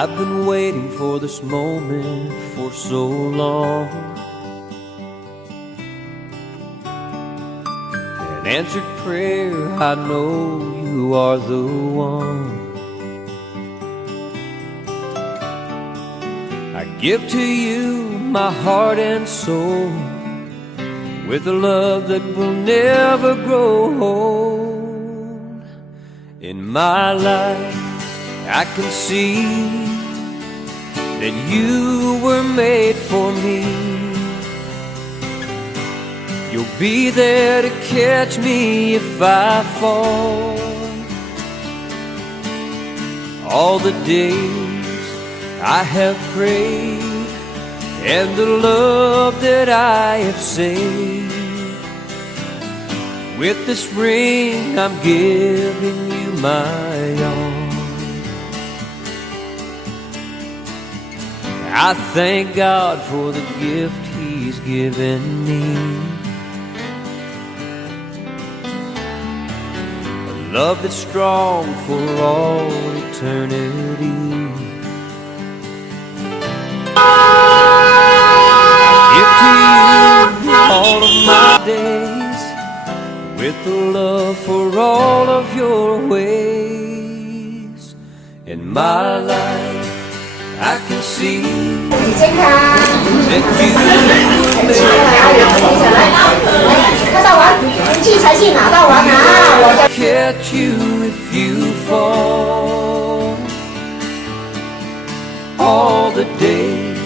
I've been waiting for this moment for so long. An answered prayer, I know you are the one. I give to you my heart and soul, with a love that will never grow old. In my life I can see that you were made for me. You'll be there to catch me if I fall. All the days I have prayed, and the love that I have saved, with this ring I'm giving you my all. I thank God for the gift He's given me, a love that's strong for all eternity. I give to you all of my days, with a love for all of your ways. In my life I can see that you catch you if you fall. All the days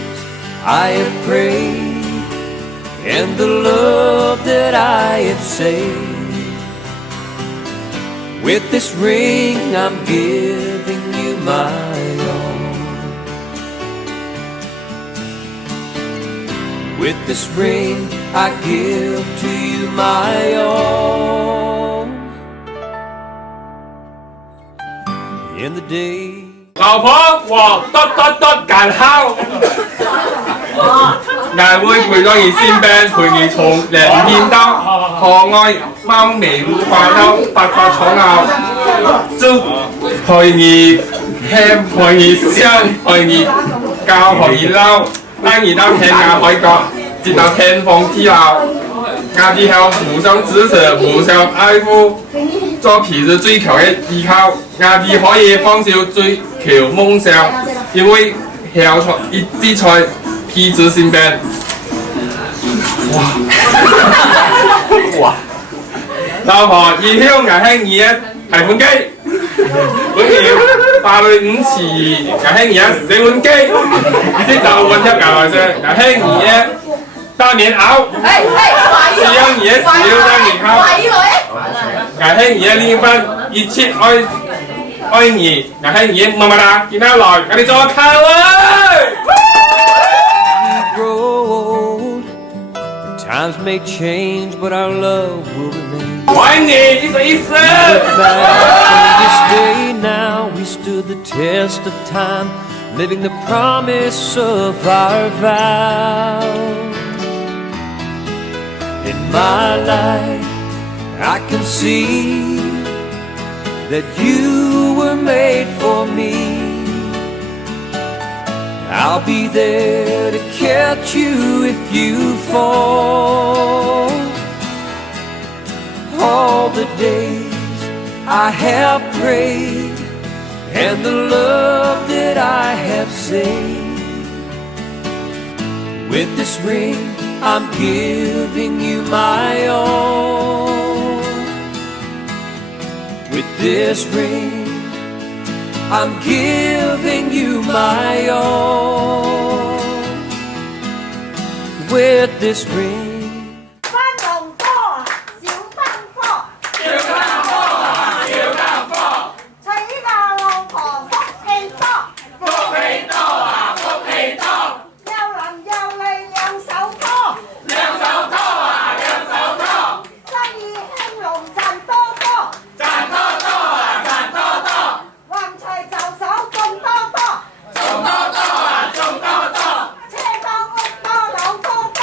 I have prayed, and the love that I have saved, with this ring I'm giving you my all. With this ring I give to you my all. In the day 老婆，我緊烤，捱會陪咗你先病，陪你從兩面兜，可愛貓眉快嬲，白髮草咬，祝陪你聽，陪你笑，陪你教，陪你嬲。當你到天涯海角，直到天荒地老，我哋係互相支持、互相愛護，做彼此追求嘅依靠。我哋可以放手追求夢想，因為校賽一枝菜，彼此身邊。哇！老婆，以後我係你嘅提款機，本要8類5次，我係你嘅洗碗機，即就混入牙內聲，我係你嘅大棉袄，只有你嘅小大棉袄，我係你嘅另一半，一切愛你，我係你嘅麼麼噠，見得來，我哋做客啦！ Times may change, but our love will remain. 我愛你，意思。 This day now, we stood the test of time, living the promise of our vow. In my life, I can see that you were made for me. I'll be there to catch you if you fall. All the days I have prayed, and the love that I have saved, with this ring I'm giving you my all. With this ring I'm giving you my all. With this ring. 翻龍波啊，小金波，娶個老婆福氣多，又腍又利兩手拖，生意興隆賺多多，橫財就手種多多，車多屋多樓多多。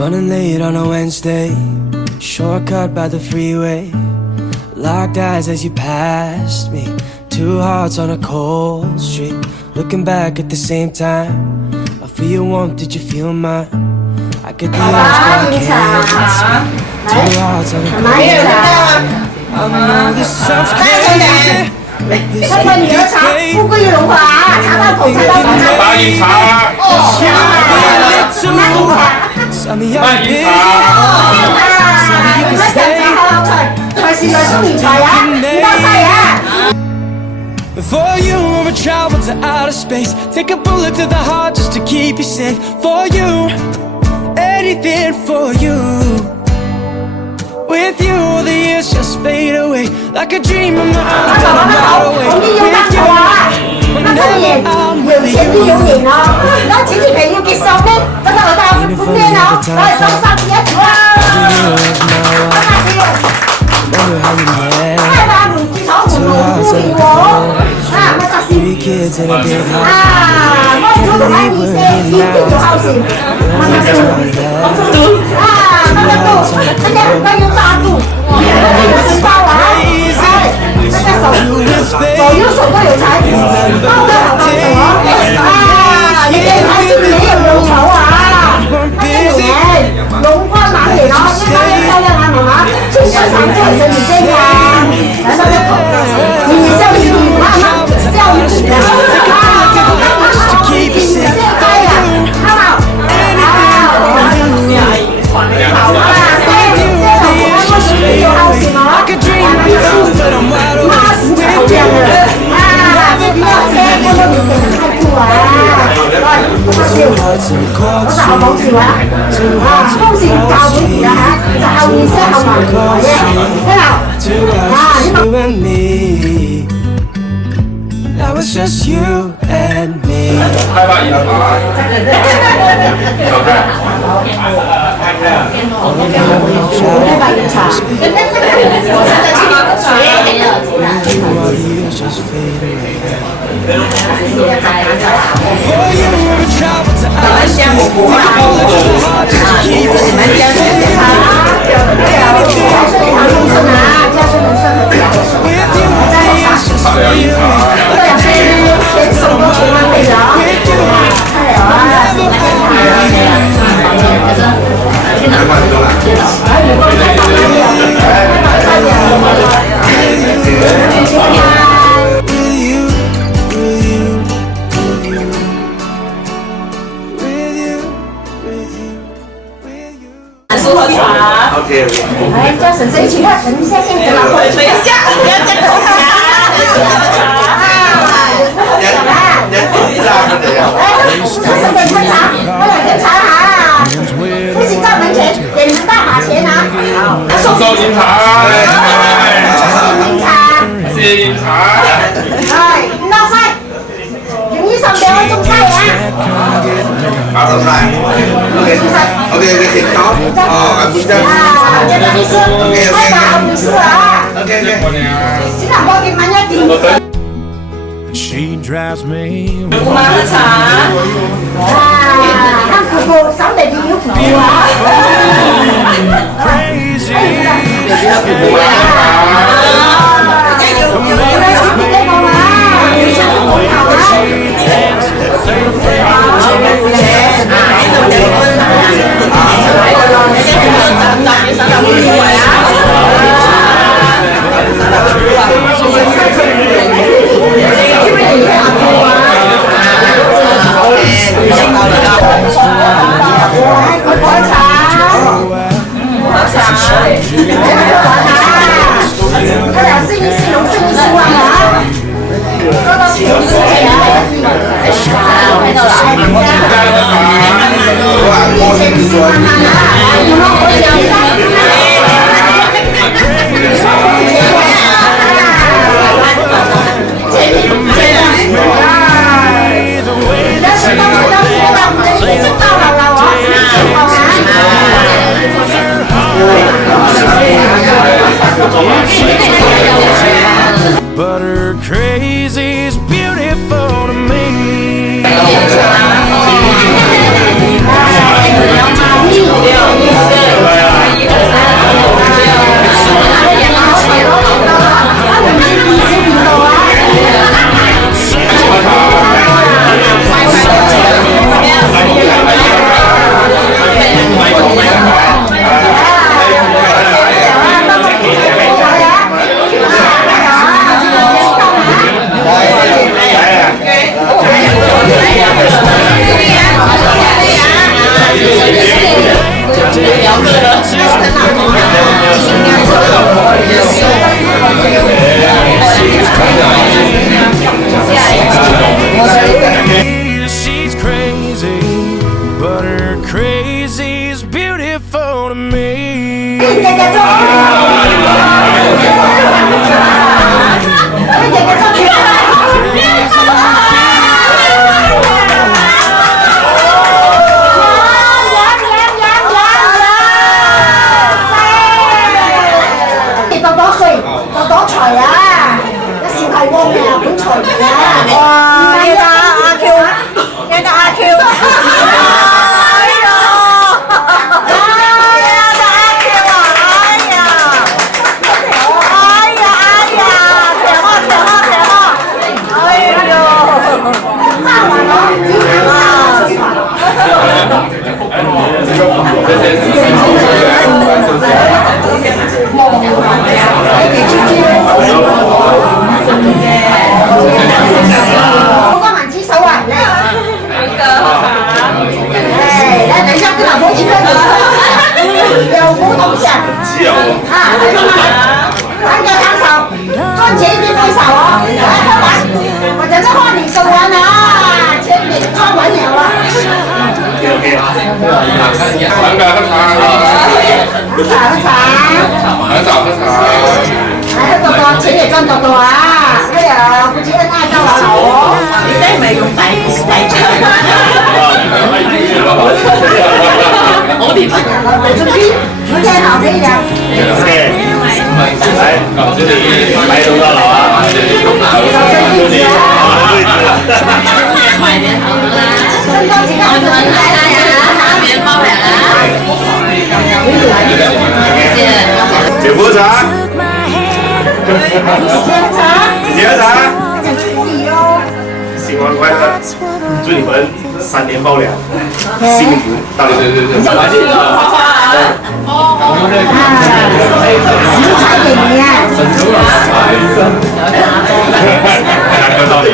Running late on a Wednesday, shortcut by the freeway. Locked eyes as you passed me, two hearts on a cold street. Looking back at the same time, I feel your warmth, did you feel mine? I get the urge but I can't speak. Two hearts on a cold street. I know this sounds crazy, but this 这个 could 女 be 儿茶， fate. 富贵荣华，茶到口，茶到口。 八饮茶， Tell me 八 I'm 饮 busy. 茶，你们想茶好好菜，菜是来送你茶呀，你倒菜呀。 For you, I would travel to outer space. Take a bullet to the heart just to keep you safe. For you, anything for you. With you, all the years just fade away. Like a dream in my arms, but I'm wide awake. 红利又大 With 头 you, 啊！那个脸有钱必有脸哦，然后前几天又给收呢，这个耳朵不变哦，然后双上别走啊！ remember how we met. 太把母鸡炒母乳不理我啊！我就是 Three kids in a big house. 啊，我如果把你些一定有好事，我就是啊，那个肚，人家很有大肚，很大碗，哎，那个手右手都有财，抱得好棒手哦！啊，你这还是没有忧愁啊，那个脸容光满脸哦，越来越漂亮啊，妈妈，去市场做一个女健康，然后那口，你笑嘻嘻，妈妈笑你死的，你最开了，好不好？好啊，这老婆我是没有好心哦， Like a dream in my arms, but I'm wide 妈 awake. 死好样的啊！这不要车，我都没给人看出来啊！我是好保险啊！啊，恭喜教會時啊，就後面先後埋嘅，聽啦！ Two hearts, just you and me. Now it's just you and me. 开八饮茶。開白飲茶， You all the years just fade away. For you, I would travel to outer space. Take a bullet to the heart just to keep us safe. 家是人生很小的时候， With you, all the years just 八两 fade 饮 away. 茶， 这两天全手都全安慰了啊！太好啊！ With you, with you, with you, with you, with you. 来，叫婶婶一起看，等一下先给老婆吹一下，不要再抖他。来，顺便喝茶，喝两杯茶啊！不行，到门前给你们大把钱拿。好，收银茶，饮茶，谢饮茶。哎，撈晒，用醫生俾我種菜啊！Bảo tồn lại. Ok, thịt tốt. Cảm ơn chân. 啊，這個意思，開把好意思啊！ Ok, ok. 只能我給慢一點。 She drives me 啊，啱佢個手嚟變咗褲啊！ crazy. 我喝茶。She's crazy, but her crazy's beautiful to me. 多財啊！一時係旺嘅本財嚟啊！哇！呢個阿 Q， 呢個阿 Q， 哎呀！哎呀，阿 Q 啊！哎呀！停啊！哎呦！翻嚟咯，點啊？好多銀紙手啊！嚟，來，等一下跟老婆一塊走，有古董獎啊！玩個攤手，賺錢啲揮手哦！來，開玩，我等着換你手完啊！錢給賺完了啊！喝茶。嚟喝多多，錢也賺多多啊！哎呀，夫妻恩愛到老老哦！你真係咪用大鼓大唱？我哋不準備，我聽好啲呀。來，這裡白龍到老啊！買點好啦，新高幾個？來呀，面包來啦！姐夫茶。你喝茶？新年快乐！祝你们3年抱两，幸福到来。对。花花啊！食材给你啊！3個到你。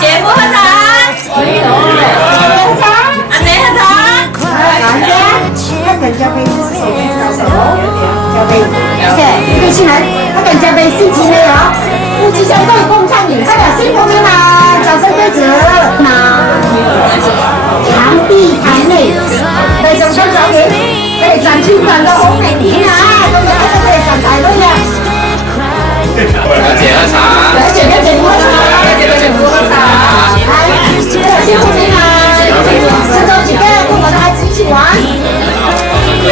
姐夫喝茶。他等加杯是谁到手？加杯，是，你哋先嚟，他等加杯先至咩啊？夫妻相對共參與，代表幸福美滿，掌聲對子。那長臂抬眉，對中秋早年，對轉轉轉到好美麗啊！都有一個對上台對呀。姐喝茶。姐夫喝茶。來，幸福美滿，四周幾個跟我的孩子一起玩。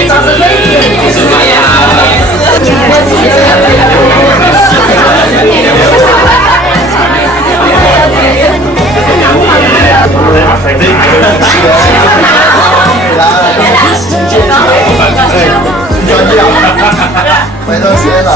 掌聲對子。回頭寫啦。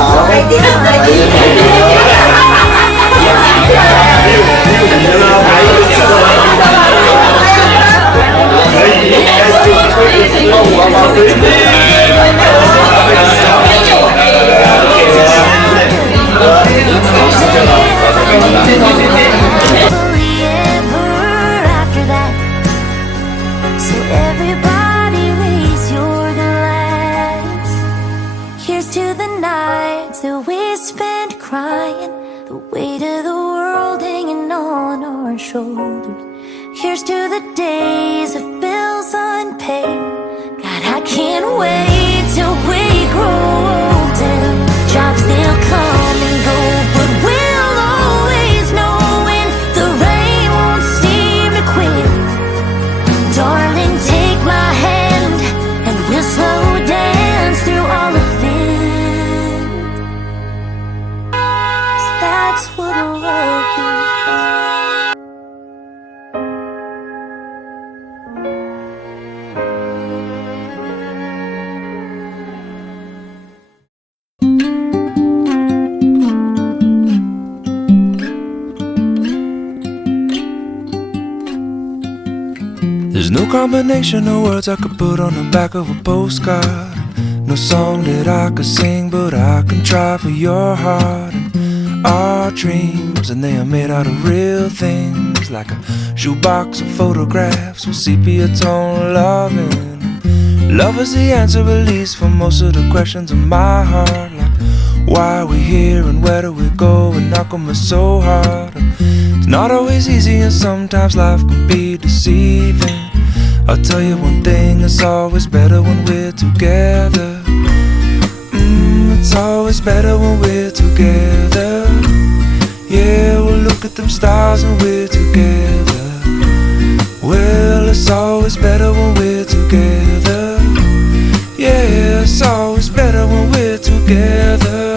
Here's to the days of bills unpaid. God, I can't wait till we grow older. Jobs they'll come and go, but we'll always know when the rain won't seem to quit. Darling, take my hand and we'll slow dance through all of it. 'Cause that's what love is. There's no combination of words I could put on the back of a postcard. No song that I could sing, but I can try for your heart. And our dreams, and they are made out of real things like a shoebox of photographs with sepia tone loving. Love is the answer, at least, for most of the questions in my heart. Like, why are we here and where do we go? And how come it's so hard? And it's not always easy, and sometimes life can be deceiving. I'll tell you one thing, it's always better when we're together. It's always better when we're together. Yeah, we'll look at them stars when we're together. Well, it's always better when we're together. Yeah, it's always better when we're together.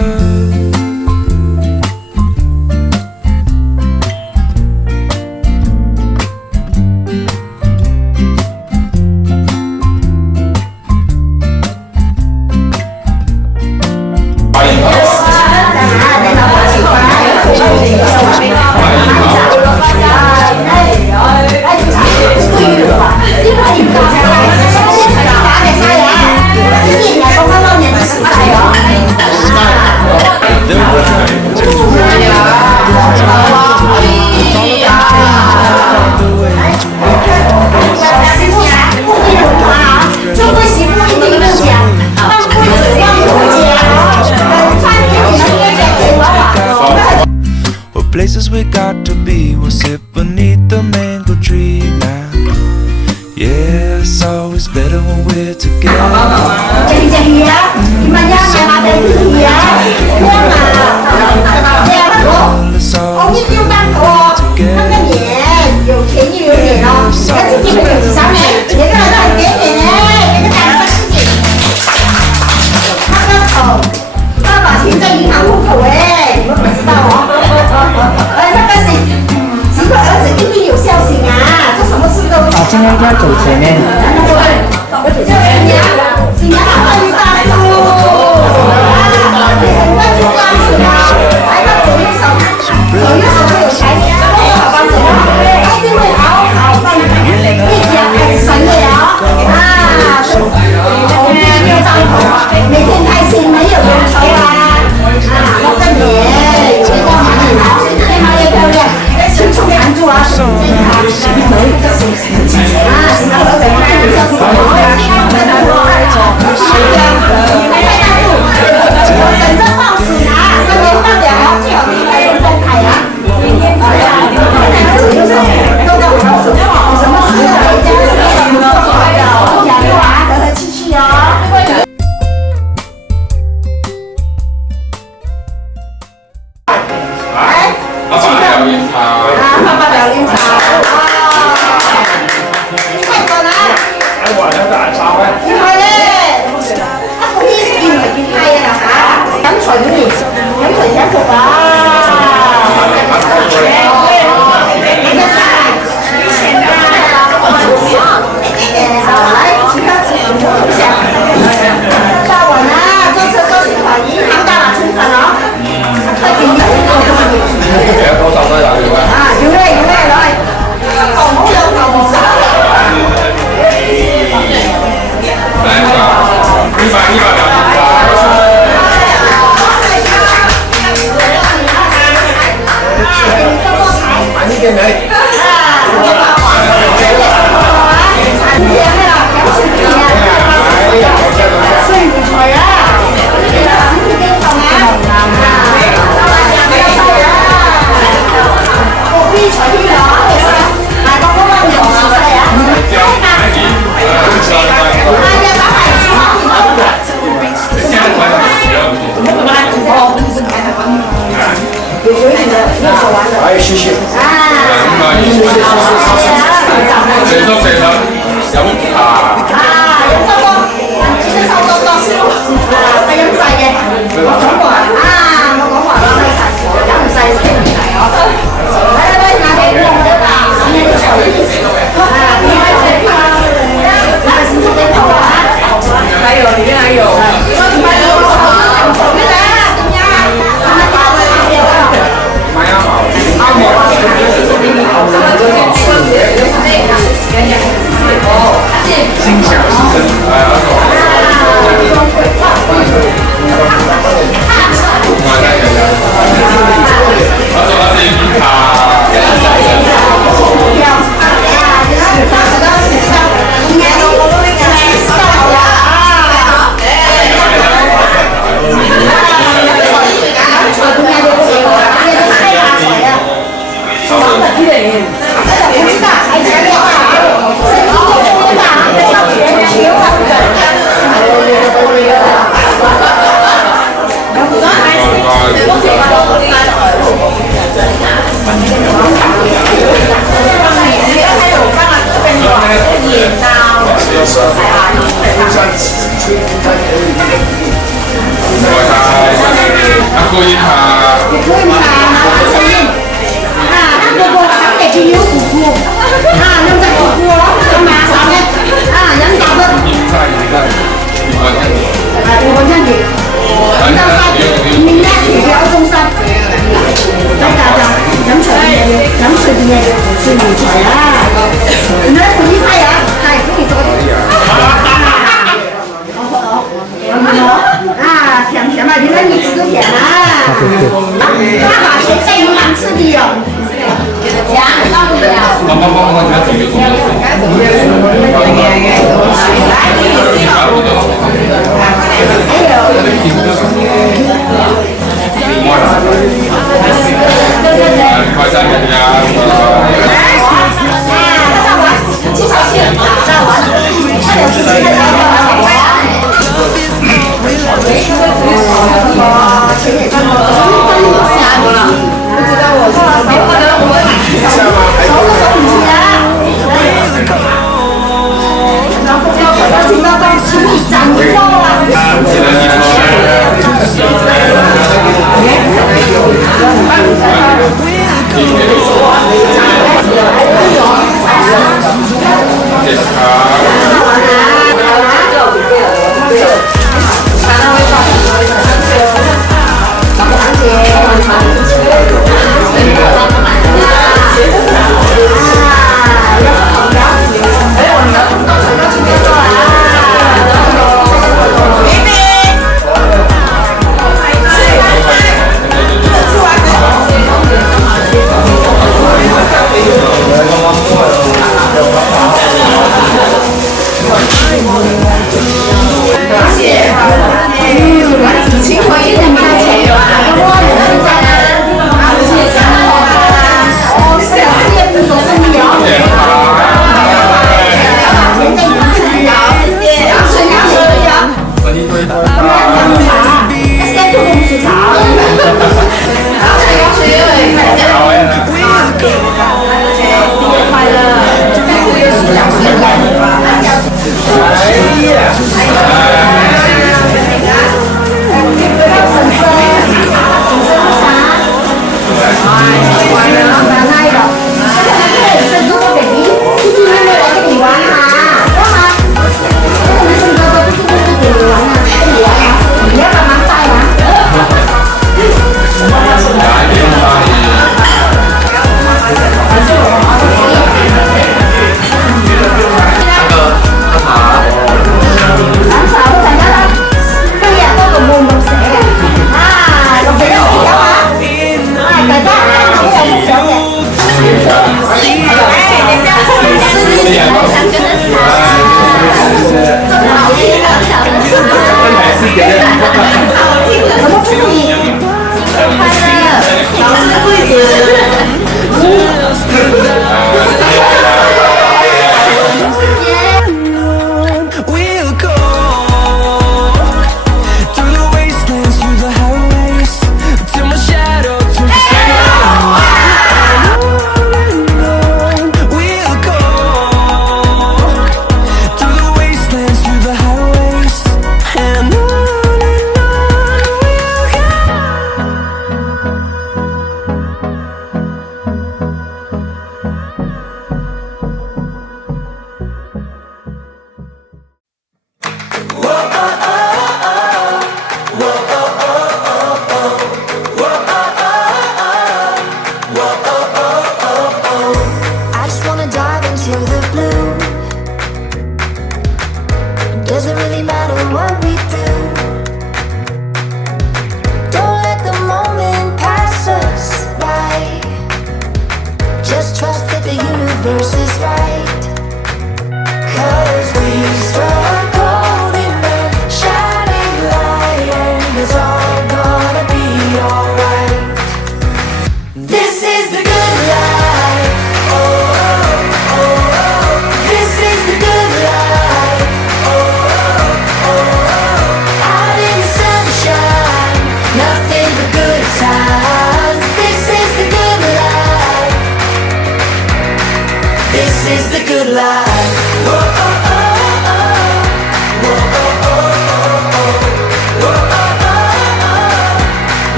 Places we got to be, we'll sit beneath the mango tree now. Yeah, it's always better when we're together.今天应该走前面。每天开心，没有忧愁啊！我的脸有一个满脸毛，越毛越漂亮，青春常驻啊！等着报纸拿，3年半了啊，最好第一天公开啊！什么事都回家，做好的，讲话和和气气哦。爸爸聊烟茶。爸爸聊烟茶。太過啦！喺華人大炒咧。點解咧？嗰啲叫唔係叫批啊嚇？飲水飲水一服啊！到晚啦，坐車坐船團，銀行大把存款哦。快點啲幾多多手都有嘅。要咩攞嚟？好有頭髮。100買呢件你。哎，謝謝。謝謝。飲茶。飲多多，接受多多。係飲細嘅。我講過我細細，飲唔細先唔係我。嚟，拿俾我哋吧。拿個新出嘅頭啊！還有，裡面還有。心想事成，我阿哥一下。可以吗？陈印啊，那个我咱给去有姑姑啊，人家姑姑干嘛啥的啊，人家的。我这里，人家发明天去了中山，大家飲水嘅嘢算唔財啊！唔係佢呢批啊，係佢哋啊，甜甜嘛，你那你吃都甜啊！爸爸现在有难吃的哦。快餐人家。介绍去，差点事情。Hãy subscribe cho kênh Ghiền Mì Gõ để không bỏ lỡ